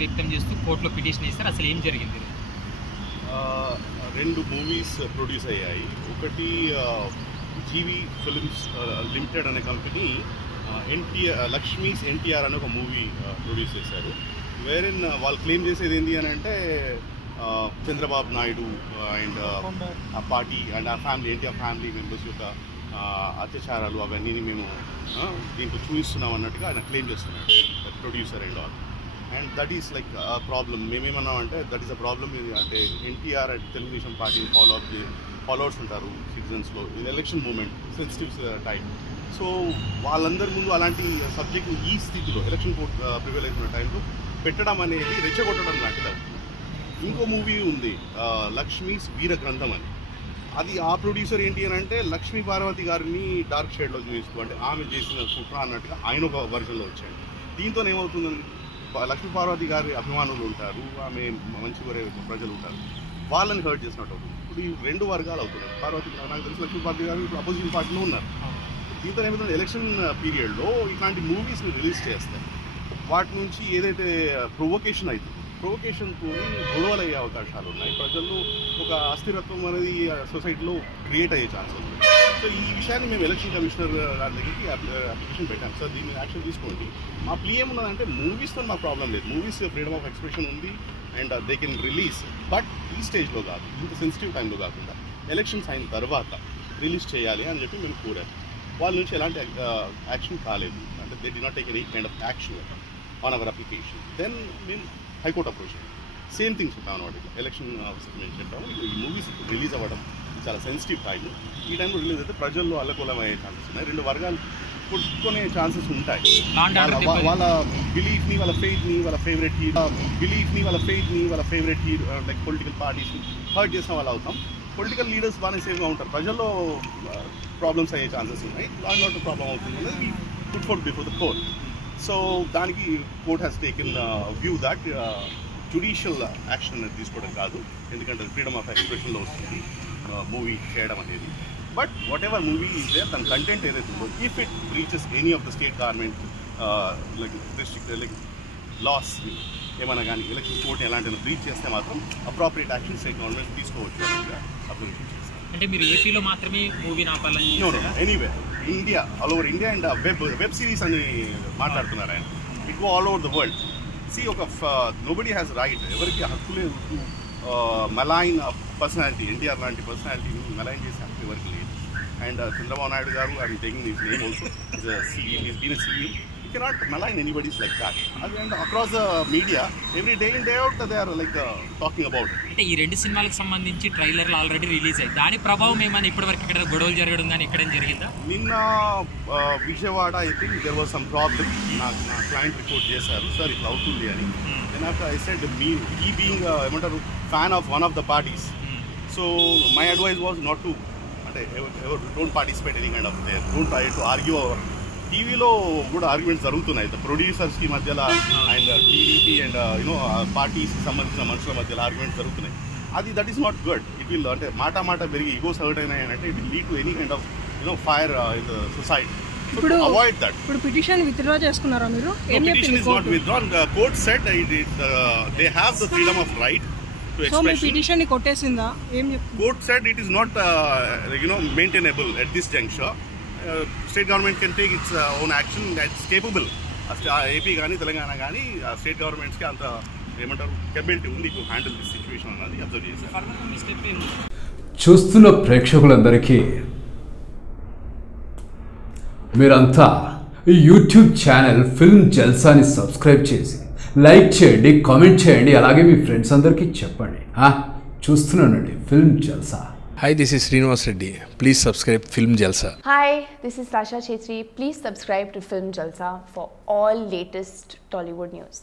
వ్యక్తం చేస్తూ కోర్టులో పిటిషన్ ఇస్తారు. అసలు ఏం జరిగింది? రెండు మూవీస్ ప్రొడ్యూస్ అయ్యాయి. ఒకటి జీవి ఫిల్మ్స్ లిమిటెడ్ అనే కంపెనీ లక్ష్మీస్ ఎన్టీఆర్ అనే ఒక మూవీ ప్రొడ్యూస్ చేశారు. వేరెన్ వాళ్ళు క్లెయిమ్ చేసేది ఏంటి అని అంటే చంద్రబాబు నాయుడు అండ్ ఆ పార్టీ అండ్ ఆ ఫ్యామిలీ ఎన్టీఆర్ ఫ్యామిలీ మెంబర్స్ యొక్క అత్యాచారాలు అవన్నీ మేము దీంట్లో చూపిస్తున్నాం అన్నట్టుగా ఆయన క్లెయిమ్ చేస్తున్నాడు, producer and all. And that is like problem. మేమేమన్నామంటే దట్ ఈస్ అ ప్రాబ్లమ్. అంటే ఎన్టీఆర్ అండ్ తెలుగుదేశం పార్టీని ఫాలోవర్స్ ఉంటారు సిటిజన్స్లో. ఇది election moment, sensitive time. So వాళ్ళందరి ముందు అలాంటి సబ్జెక్ట్ ఈ స్థితిలో ఎలక్షన్ కోడ్ ప్రివేల్ అవుతున్న టైంలో పెట్టడం అనేది రెచ్చగొట్టడం లాంటిది. ఇంకో మూవీ ఉంది లక్ష్మీస్ వీర గ్రంథం అని. అది ఆ ప్రొడ్యూసర్ ఏంటి అని అంటే లక్ష్మీ పార్వతి గారిని డార్క్ షేడ్లో చూపిస్తూ అంటే ఆమె చేసిన కుట్ర అన్నట్టుగా ఆయన ఒక వర్షన్లో వచ్చాడు. దీంతో ఏమవుతుందని లక్ష్మీ పార్వతి గారి అభిమానులు ఉంటారు, ఆమె మంచి ప్రజలు ఉంటారు, వాళ్ళని హర్ట్ చేసినట్టు అవుతుంది. ఇప్పుడు ఈ రెండు వర్గాలు అవుతున్నాయి. పార్వతి నాకు తెలిసి లక్ష్మీ పార్వతి గారు ఇప్పుడు అపోజిషన్ పార్టీలో ఉన్నారు. దీంతో ఏమవుతుంది, ఎలక్షన్ పీరియడ్లో ఇట్లాంటి మూవీస్ని రిలీజ్ చేస్తాయి. వాటి నుంచి ఏదైతే ప్రొవొకేషన్ అవుతుంది, ప్రొవొకేషన్తో గొడవలు అయ్యే అవకాశాలు ఉన్నాయి. ప్రజల్లో ఒక అస్థిరత్వం అనేది సొసైటీలో క్రియేట్ అయ్యే ఛాన్సెస్ ఉంది. సో ఈ విషయాన్ని మేము ఎలక్షన్ కమిషనర్ గారి దగ్గరికి అప్లికేషన్ పెట్టాం. సార్ దీన్ని యాక్షన్ తీసుకోండి. మా ప్లీ ఏమున్నదంటే మూవీస్తో మాకు ప్రాబ్లం లేదు, మూవీస్ ఫ్రీడమ్ ఆఫ్ ఎక్స్ప్రెషన్ ఉంది and they can release. But ఈ స్టేజ్లో కాదు, ఇంత సెన్సిటివ్ టైంలో కాకుండా ఎలక్షన్స్ అయిన తర్వాత రిలీజ్ చేయాలి అని చెప్పి మేము కోరాము. వాళ్ళ నుంచి ఎలాంటి యాక్షన్ కాలేదు. అంటే they did not take any kind of action on our application. Then మేము హైకోర్టు అప్రోచ్ అయ్యాం. సేమ్ థింగ్స్ ఉంటాం అన్నమాట. ఎలక్షన్ మేము చెప్పాము, ఈ మూవీస్ రిలీజ్ అవ్వడం చాలా సెన్సిటివ్ టైం. ఈ టైంలో రిలీజ్ అయితే ప్రజల్లో అల్లకూలం అయ్యే ఛాన్సెస్ ఉన్నాయి. రెండు వర్గాలు కొట్టుకునే ఛాన్సెస్ ఉంటాయి. వాళ్ళ బిలీఫ్ని, వాళ్ళ ఫెయిత్ని, వాళ్ళ ఫేవరెట్ హీరో లైక్ పొలిటికల్ పార్టీస్ని హర్ట్ చేసిన వాళ్ళు అవుతాం. పొలిటికల్ లీడర్స్ బాగానే సేఫ్గా ఉంటారు, ప్రజల్లో ప్రాబ్లమ్స్ అయ్యే ఛాన్సెస్ ఉన్నాయి. లా అండ్ ఆర్డర్ ప్రాబ్లం అవుతుంది అనేది put forth before the court. So దానికి court has taken view that judicial action అనేది తీసుకోవడం కాదు, ఎందుకంటే ఫ్రీడమ్ ఆఫ్ ఎక్స్ప్రెషన్లో వస్తుంది మూవీ చేయడం అనేది. But whatever movie is there, దాని కంటెంట్ ఏదైతే ఉందో if it reaches any of the state government like laws ఏమైనా కానీ ఎలక్షన్ కోర్ట్ని ఎలాంటి బ్రీచ్ చేస్తే మాత్రం అప్రాప్రియేట్ యాక్షన్ స్టేట్ గవర్నమెంట్ తీసుకోవచ్చు అన్నట్టుగా అభివృద్ధి చేస్తారు. అంటే మీరు ఏపీలో మాత్రమే మూవీ ఆపాలని? Anyway India, all over India. And web series అని మాట్లాడుతున్నారు ఆయన. It go all over the world. See ఒక నోబడీ హ్యాస్ రైట్, ఎవరికి హక్కు లేదు మలైన్ పర్సనాలిటీ, ఎన్టీఆర్ లాంటి పర్సనాలిటీని మలైన్ చేసే హక్కు ఎవరికి లేదు. And Chandrababu Naidu garu I'm taking his name also, is been a CM. You cannot malign anybody's like that. And across the media, every day in day out, they are like talking about it. అంటే ఈ రెండు సినిమాలకు సంబంధించి ట్రైలర్లు already release అయ్యాయి. దాని ప్రభావం ఏమైనా ఇప్పటివరకు ఇక్కడ గొడవలు జరగడం కానీ ఎక్కడైనా జరిగిందా? నిన్న Vijayawada I think there was some problem. నా క్లయింట్ రిపోర్ట్ చేశారు, సార్ ఇట్లా అవుతుంది అని. దెన్ ఆఫ్టర్ ఐ సెడ్ ఈ బీయింగ్ ఏమంటారు fan of one of the parties, so my advice was not to అంటే ఎవరు don't participate any kind of their, don't try to argue. టీవీలో కూడా ఆర్గ్యుమెంట్స్ జరుగుతున్నాయి ప్రొడ్యూసర్స్కి మధ్యలో అండ్ టీడీపీ అండ్ యూనో పార్టీస్కి సంబంధించిన మనుషుల మధ్యలో ఆర్గ్యుమెంట్స్ జరుగుతున్నాయి. That is not good. It will అంటే మాట పెరిగి ఈగోస్ హర్ట్ అయినాయి అంటే it will lead to any kind of fire in the society. ఇప్పుడు అవాయిడ్ దట్. ఇప్పుడు పిటిషన్ విత్డ్రా చేసుకున్నారా మీరు? Petition is not withdrawn. Court said they have the freedom of right to expression. So me petition ని కొట్టేసిందా? ఏం చెప్తుంది? Court said it is not maintainable at this junction. State government can take its own action, it's capable. AP కానీ తెలంగాణ కానీ state గవర్నమెంట్స్కి అంత ఏమంటారు capability ఉంది to handle this situation అన్నది observe చేశారు. చూస్తున్న ప్రేక్షకులందరికీ మీరంతా ఈ యూట్యూబ్ ఛానల్ ఫిల్మ్ జల్సాని సబ్స్క్రైబ్ చేసి లైక్ చేయండి, కామెంట్ చేయండి, అలాగే మీ ఫ్రెండ్స్ అందరికీ చెప్పండి. చూస్తున్నానండి film Jalsa. Hi, this is Srinivas Reddy. Please subscribe Film Jalsa. Hi, this is Sasha Chetri. Please subscribe to Film Jalsa for all latest Tollywood news.